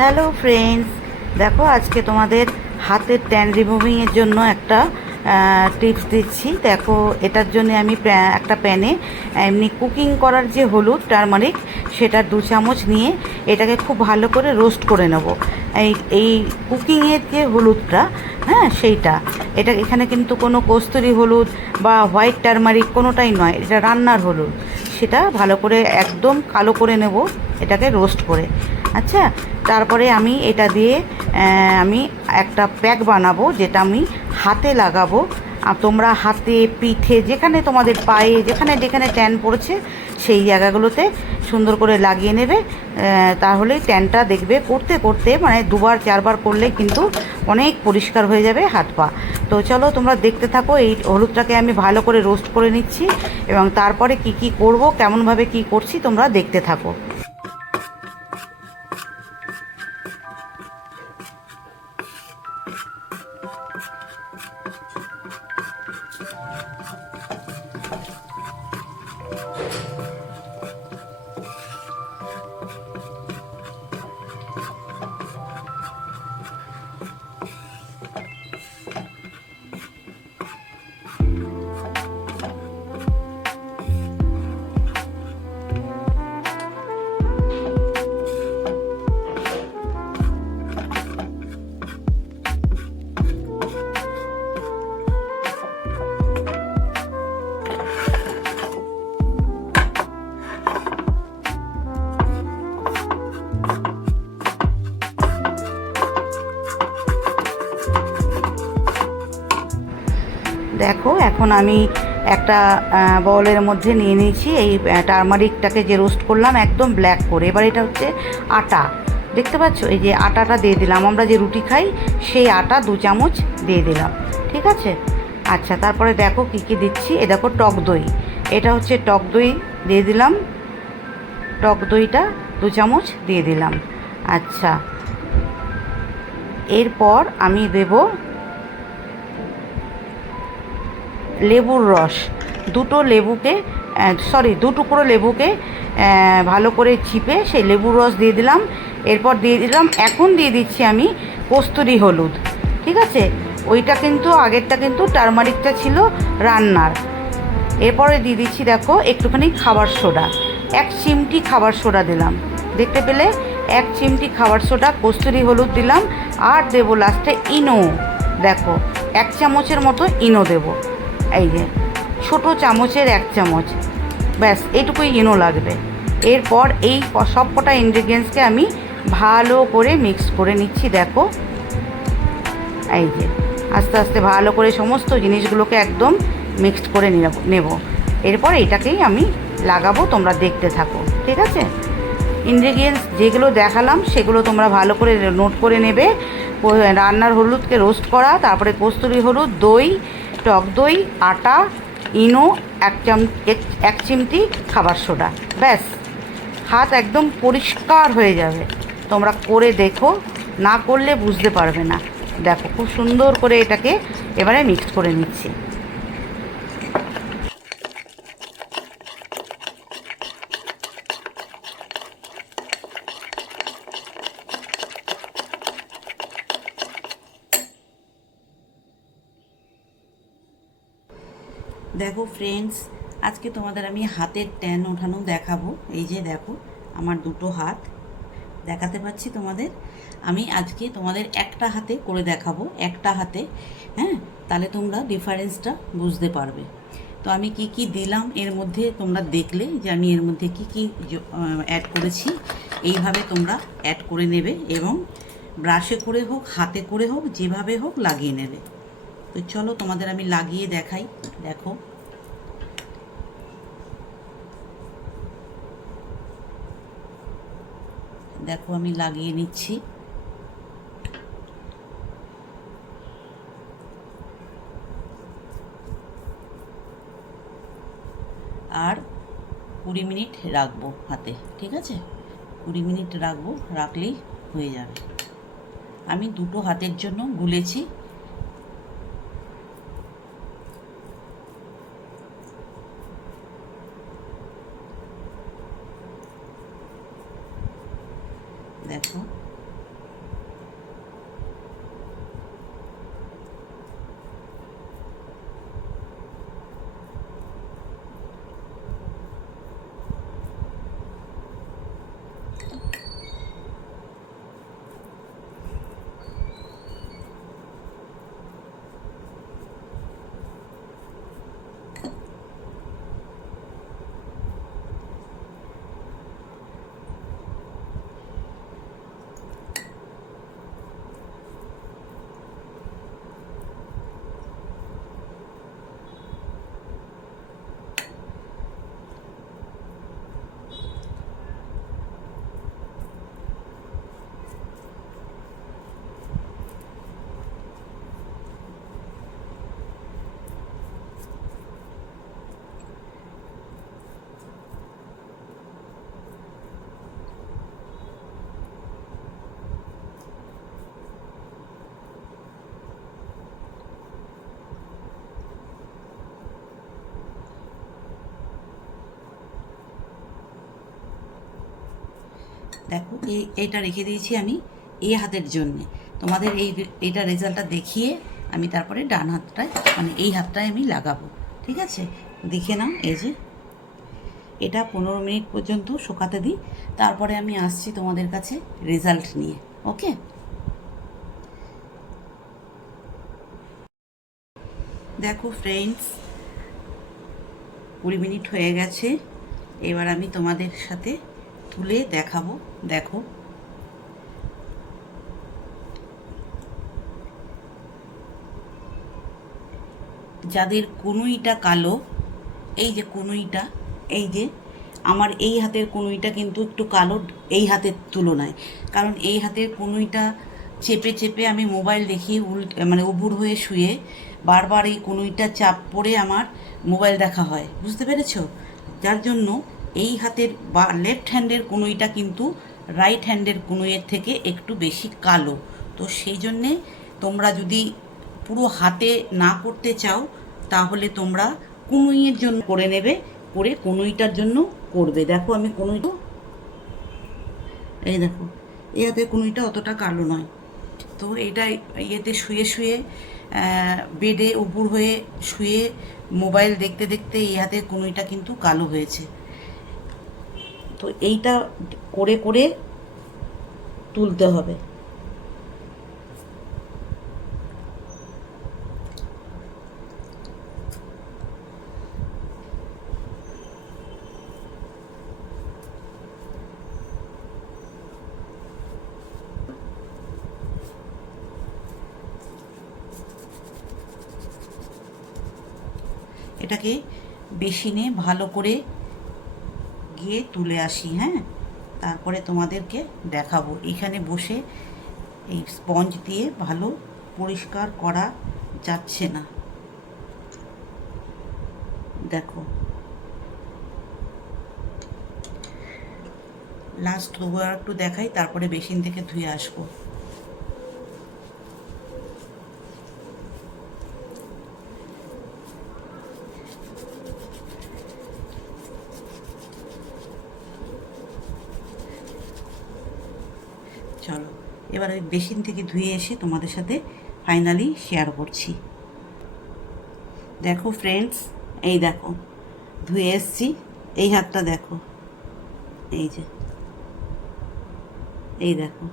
Hello friends দেখো, আজকে তোমাদের হাতের ট্যান রিমুভিংয়ের জন্য একটা টিপস দিচ্ছি। দেখো, এটার জন্য আমি একটা প্যানে এমনি কুকিং করার যে হলুদ টারমারিক সেটার দু চামচ নিয়ে এটাকে খুব ভালো করে রোস্ট করে নেব। এই এই কুকিংয়ের যে হলুদটা হ্যাঁ সেইটা, এটা এখানে কিন্তু কোনো কস্তুরি হলুদ বা হোয়াইট টারমারিক কোনোটাই নয়, এটা রান্নার হলুদ। সেটা ভালো করে একদম কালো করে নেব। এটাকে রোস্ট করে। আচ্ছা তারপরে আমি এটা দিয়ে আমি একটা প্যাক বানাবো, যেটা আমি হাতে লাগাবো। তোমরা হাতে, পিঠে, যেখানে তোমাদের পায়ে, যেখানে যেখানে ট্যান পড়েছে, সেই জায়গাগুলোতে সুন্দর করে লাগিয়ে নেবে। তাহলেই ট্যানটা দেখবে করতে করতে মানে দুবার, চারবার করলে কিন্তু অনেক পরিষ্কার হয়ে যাবে হাত পা। তো চলো, তোমরা দেখতে থাকো, এই হলুদটাকে আমি ভালো করে রোস্ট করে নিচ্ছি, এবং তারপরে কি কি করব, কেমনভাবে কি করছি, তোমরা দেখতে থাকো। দেখো, এখন আমি একটা বলের মধ্যে নিয়ে নিয়েছি। এই টারমারিকটাকে যে রোস্ট করলাম একদম ব্ল্যাক করে। এবার এটা হচ্ছে আটা। দেখতে পাচ্ছ? এই যে আটাটা দিয়ে দিলাম। আমরা যে রুটি খাই, সেই আটা দু চামচ দিয়ে দিলাম। ঠিক আছে? আচ্ছা তারপরে দেখো কী কী দিচ্ছি। এ দেখো টক দই। এটা হচ্ছে টক দই দিয়ে দিলাম। টক দইটা দু চামচ দিয়ে দিলাম। আচ্ছা। এরপর আমি দেবো লেবুর রস। দুটো লেবুকে সরি দু টুকরো লেবুকে ভালো করে চিপে সেই লেবুর রস দিয়ে দিলাম। এরপর দিয়ে দিলাম, এখন দিয়ে দিচ্ছি আমি কস্তুরি হলুদ। ঠিক আছে? ওইটা কিন্তু, আগেরটা কিন্তু টারমারিকটা ছিল রান্নার। এরপরে দিয়ে দিচ্ছি, দেখো, একটুখানি খাবার সোডা। এক চিমটি খাবার সোডা দিলাম। দেখতে পেলে? এক চিমটি খাবার সোডা, কস্তুরি হলুদ দিলাম। আর দেবো লাস্টে ইনো। দেখো, এক চামচের মতো ইনো দেবো। এই যে, ছোটো চামচের এক চামচ। ব্যাস, এইটুকুই ইনো লাগবে। এরপর এই সব কটা ইনগ্রিডিয়েন্টসকে আমি ভালো করে মিক্স করে নিচ্ছি, দেখো। এই যে, আস্তে আস্তে ভালো করে সমস্ত জিনিসগুলোকে একদম মিক্সড করে নিব- নেব। এরপর এটাকেই আমি লাগাবো, তোমরা দেখতে থাকো, ঠিক আছে? ইনগ্রিডিয়েন্টস যেগুলো দেখালাম, সেগুলো তোমরা ভালো করে নোট করে নেবে। রান্নার হলুদকে রোস্ট করা, তারপরে কস্তুরি হলুদ, দই টক দই, আটা, ইনো, এক চাম এক- চিমটি খাবার সোডা। ব্যাস, হাত একদম পরিষ্কার হয়ে যাবে। তোমরা করে দেখো, না করলে বুঝতে পারবে না। দেখো, খুব সুন্দর করে এটাকে এবারে মিক্স করে নিচ্ছি। দেখো ফ্রেন্ডস আজকে তোমাদের আমি হাতের ট্যান ওঠানো দেখাবো। এই যে দেখো, আমার দুটো হাত। দেখাতে পাচ্ছি তোমাদের? আমি আজকে তোমাদের একটা হাতে করে দেখাবো, একটা হাতে হ্যাঁ? তাহলে তোমরা ডিফারেন্সটা বুঝতে পারবে। তো আমি কি কি দিলাম, এর মধ্যে তোমরা দেখলে যে আমি এর মধ্যে কি কি অ্যাড করেছি। এইভাবে তোমরা অ্যাড করে নেবে এবং ব্রাশে করে হোক, হাতে করে হোক, যেভাবে হোক লাগিয়ে নেবে। তো চলো তোমাদের আমি লাগিয়ে দেখাই। দেখো। দেখো, আমি লাগিয়ে নিচ্ছি। আর কুড়ি মিনিট রাখব হাতে, ঠিক আছে? কুড়ি মিনিট রাখব, রাখলেই হয়ে যাবে। আমি দুটো হাতের জন্য গুলেছি। দেখো। দেখো এই এটা রেখে দিয়েছি আমি এই হাতের জন্যে। তোমাদের এই এইটা রেজাল্টটা দেখিয়ে আমি তারপরে ডান হাতটায় মানে এই হাতটায় আমি লাগাবো, ঠিক আছে? দেখে নাও, এই যে। এটা পনেরো মিনিট পর্যন্ত শুকাতে দিই, তারপরে আমি আসছি তোমাদের কাছে রেজাল্ট নিয়ে, ওকে? দেখো ফ্রেন্ডস কুড়ি মিনিট হয়ে গেছে, এবার আমি তোমাদের সাথে তুলে দেখাবো, দেখো। যাদের কনুইটা কালো, এই যে কনুইটা, এই যে, আমার এই হাতের কনুইটা কিন্তু একটু কালো, এই হাতের তুলনায়। কারণ এই হাতের কনুইটা চেপে চেপে আমি মোবাইল দেখি উল্ট মানে উবুর হয়ে শুয়ে বারবার এই কনুইটা চাপ পড়ে আমার মোবাইল দেখা হয়। বুঝতে পেরেছ? যার জন্য এই হাতের বা লেফট হ্যান্ডের কনুইটা কিন্তু রাইট হ্যান্ডের কনুইয়ের থেকে একটু বেশি কালো। তো সেই জন্যে তোমরা যদি পুরো হাতে না করতে চাও, তাহলে তোমরা কুনুইয়ের জন্য করে নেবে, করে কুনুইটার জন্য করবে। দেখো আমি কুনুইটা এই দেখো, এই হাতে কুনুইটা অতটা কালো নয়। তো এটা ইয়েতে শুয়ে শুয়ে বেডে উপর হয়ে শুয়ে মোবাইল দেখতে দেখতে এই হাতের কুনুইটা কিন্তু কালো হয়েছে। তো এইটা করে করে তুলতে হবে। এটাকে বেসিনে ভালো করে গিয়ে তুলে আসি হ্যাঁ? তারপরে তোমাদেরকে দেখাবো। এখানে বসে এই স্পঞ্জ দিয়ে ভালো পরিষ্কার করা যাচ্ছে না। দেখো। লাস্ট তবু একটু দেখাই, তারপরে বেসিন থেকে ধুয়ে আসব। চলো, এবার ওই বেসিন থেকে ধুয়ে এসে তোমাদের সাথে ফাইনালি শেয়ার করছি। দেখো ফ্রেন্ডস এই দেখো, ধুয়ে এসছি, এই হাতটা দেখো, এই যে, এই দেখো।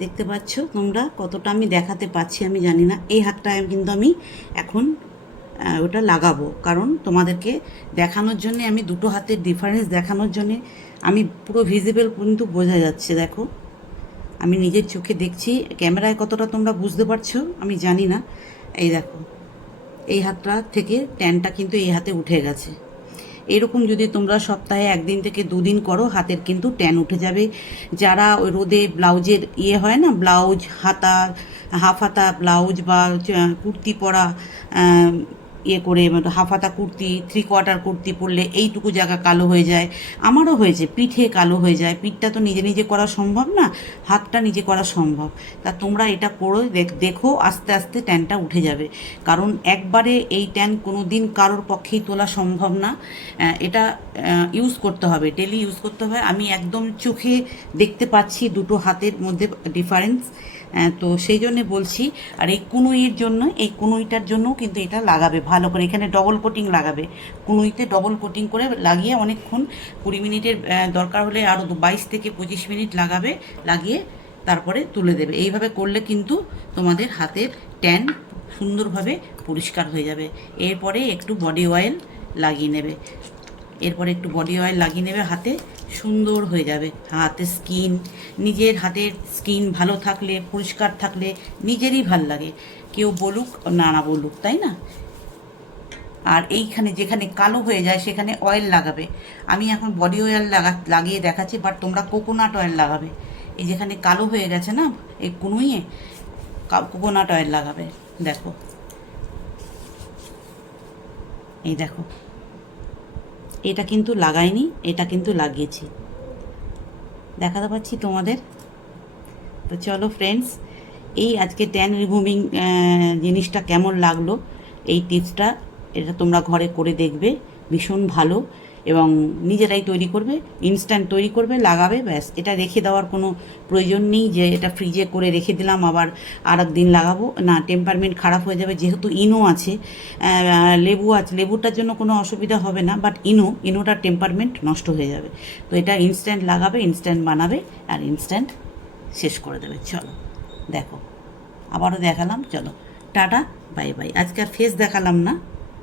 দেখতে পাচ্ছ তোমরা কতটা আমি দেখাতে পাচ্ছি আমি জানি না, এই হাতটা কিন্তু আমি এখন ওটা লাগাবো। কারণ তোমাদেরকে দেখানোর জন্য, আমি দুটো হাতের ডিফারেন্স দেখানোর জন্য, আমি পুরো ভিজিবল কিন্তু বোঝা যাচ্ছে, দেখো। আমি নিজের চোখে দেখছি, ক্যামেরায় কতটা তোমরা বুঝতে পারছ, আমি জানি না। এই দেখো, এই হাতটা থেকে ট্যানটা কিন্তু এই হাতে উঠে গেছে। এরকম যদি তোমরা সপ্তাহে একদিন থেকে দুদিন করো, হাতের কিন্তু ট্যান উঠে যাবে। যারা ওই রোদে ব্লাউজের ইয়ে হয় না, ব্লাউজ, হাতা, হাফ হাতা, ব্লাউজ বা কুর্তি পরা ইয়ে করে মানে হাফ হাতা কুর্তি থ্রি কোয়ার্টার কুর্তি পরলে এইটুকু জায়গা কালো হয়ে যায়। আমারও হয়েছে, পিঠে কালো হয়ে যায়। পিঠটা তো নিজে নিজে করা সম্ভব না, হাতটা নিজে করা সম্ভব। তা তোমরা এটা করো দেখো আস্তে আস্তে ট্যানটা উঠে যাবে। কারণ একবারে এই ট্যান কোনো দিন কারোর পক্ষেই তোলা সম্ভব না। এটা ইউজ করতে হবে ডেলি ইউজ করতে হবে। আমি একদম চোখে দেখতে পাচ্ছি দুটো হাতের মধ্যে ডিফারেন্স তো সেই জন্য বলছি, আর এই কুনুইয়ের জন্য, এই কুনুইটার জন্য কিন্তু এটা লাগাবে ভালো করে। এখানে ডবল কোটিং লাগাবে। কুনুইতে ডবল কোটিং করে লাগিয়ে অনেকক্ষণ কুড়ি মিনিটের দরকার হলে আরও বাইশ থেকে পঁচিশ মিনিট লাগাবে, লাগিয়ে তারপরে তুলে দেবে। এইভাবে করলে কিন্তু তোমাদের হাতের ট্যান সুন্দরভাবে পরিষ্কার হয়ে যাবে। এরপরে একটু বডি অয়েল লাগিয়ে নেবে। এরপরে একটু বডি অয়েল লাগিয়ে নেবে, হাতে সুন্দর হয়ে যাবে। হাতে স্কিন নিজের হাতের স্কিন ভালো থাকলে, পরিষ্কার থাকলে নিজেরই ভালো লাগে। কেউ বলুক না না বলুক, তাই না? আর এইখানে যেখানে কালো হয়ে যায়, সেখানে অয়েল লাগাবে। আমি এখন বডি অয়েল লাগা, লাগিয়ে দেখাচ্ছি বাট তোমরা কোকোনাট অয়েল লাগাবে। এই যেখানে কালো হয়ে গেছে না, এই কুনুইয়ে কোকোনাট অয়েল লাগাবে। দেখো। এই দেখো। এটা কিন্তু লাগাইনি, এটা কিন্তু লাগিয়েছি। দেখাতে পাচ্ছি তোমাদের। তো চলো ফ্রেন্ডস এই আজকে ট্যান রিমুভিং জিনিসটা কেমন লাগল? এই টিপসটা এটা তোমরা ঘরে করে দেখবে, ভীষণ ভালো। এবং নিজেরাই তৈরি করবে ইনস্ট্যান্ট তৈরি করবে, লাগাবে, ব্যাস। এটা রেখে দেওয়ার কোনো প্রয়োজন নেই যে এটা ফ্রিজে করে রেখে দিলাম, আবার আর দিন লাগাবো। না টেম্পারমেন্ট খারাপ হয়ে যাবে, যেহেতু ইনো আছে লেবু আছে, লেবুটার জন্য কোনো অসুবিধা হবে না বাট ইনো, ইনোটার টেম্পারমেন্ট নষ্ট হয়ে যাবে। তো এটা ইনস্ট্যান্ট লাগাবে ইনস্ট্যান্ট বানাবে, আর ইনস্ট্যান্ট শেষ করে দেবে। চলো, দেখো, আবারও দেখালাম, চলো, টাটা বাই বাই আজকে আর ফেস দেখালাম না।